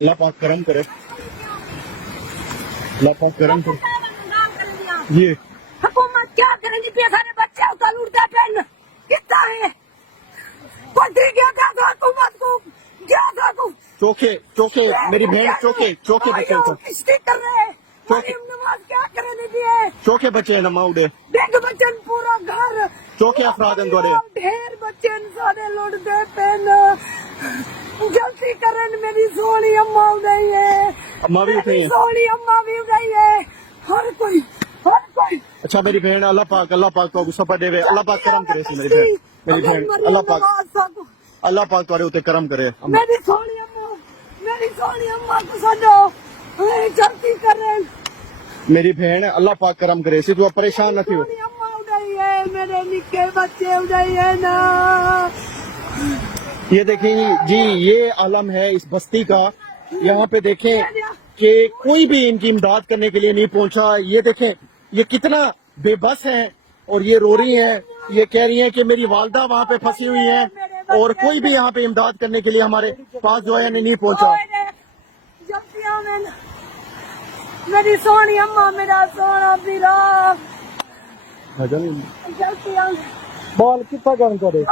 اللہ پاک کرم کرے، اللہ پاک کرم کرے۔ جی حکومت کیا کرے گی؟ سارے بچے اتل اڑتے پہن کتنا ہے پٹی کیا تھا حکومت کو کیا تھا کو چوکے چوکے میری بہن چوکے چوکے بچے تھے، کشتی کر رہے ہیں چوکے مریم نواز کیا کرنے دیے چوکے بچے نما اڑے دیکھ بچن پورا گھر چوکے افراد اندورے ڈھیر بچے سارے لوٹ دے پہن جلدی کرن میری سونی اماں اڑی ہے، اماں بھی اٹھی ہیں۔ سونی اماں بھی اڑی ہے، ہر کوئی اچھا میری بہن اللہ پاک تو غصہ پڑے ہوئے، اللہ پاک کرم کرے سی میری بہن، میری بہن اللہ پاک تمہارے اوتے کرم کرے۔ میری سونی اماں کو سجو جلدی کرن میری بہن اللہ پاک کرم کرے سی، تو پریشان نہ تھیو۔ سونی اماں اڑی ہے، میرے نکے بچے اڑی ہے نا۔ یہ دیکھیں جی یہ عالم ہے اس بستی کا، یہاں پہ دیکھیں کہ کوئی بھی ان کی امداد کرنے کے لیے نہیں پہنچا۔ یہ دیکھیں یہ کتنا بے بس ہیں اور یہ رو رہی ہیں، یہ کہہ رہی ہیں کہ میری والدہ وہاں پہ پھنسی ہوئی ہیں اور کوئی بھی یہاں پہ امداد کرنے کے لیے ہمارے پاس جو ہے نہیں پہنچا۔ جلدی آمین میری سونی اماں، میرا سونا بیرا جلدی آمین بال کتنا کام کرے۔